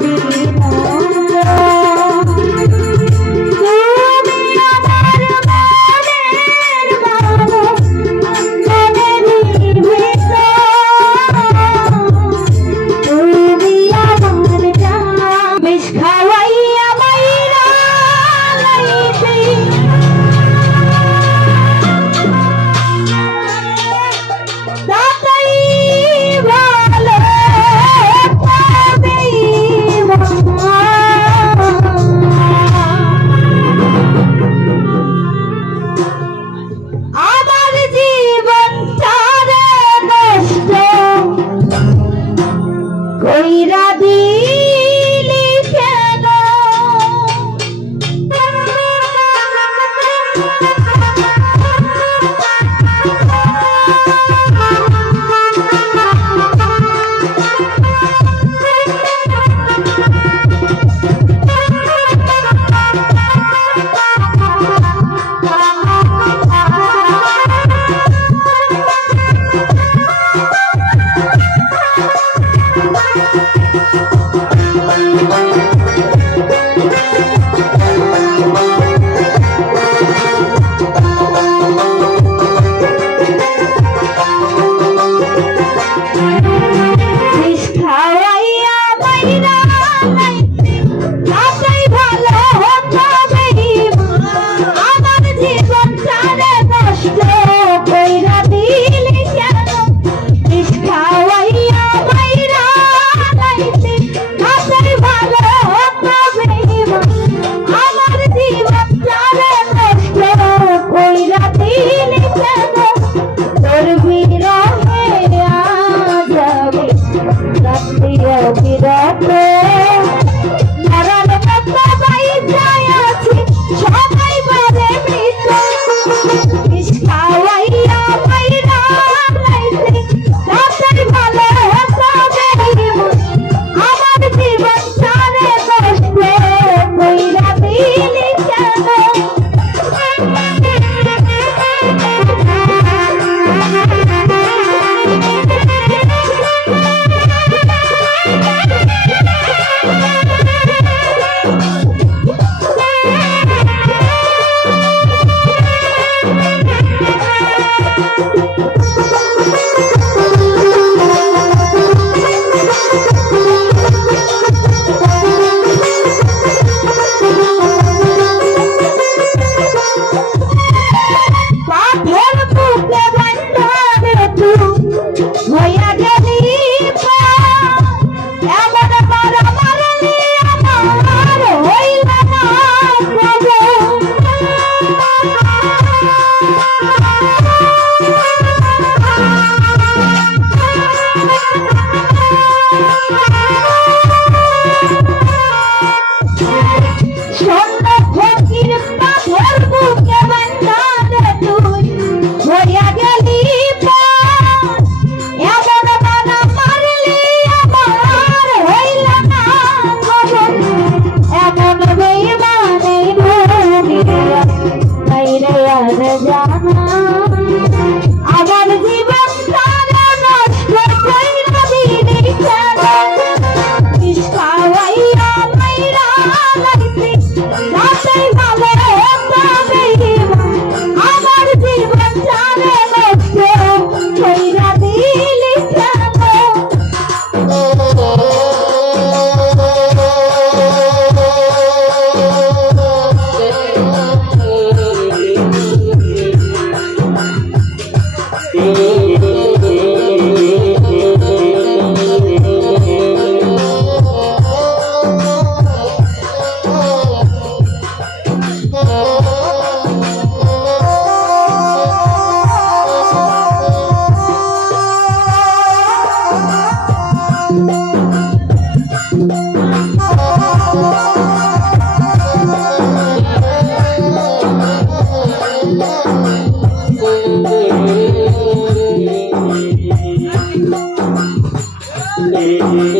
মিশ Hare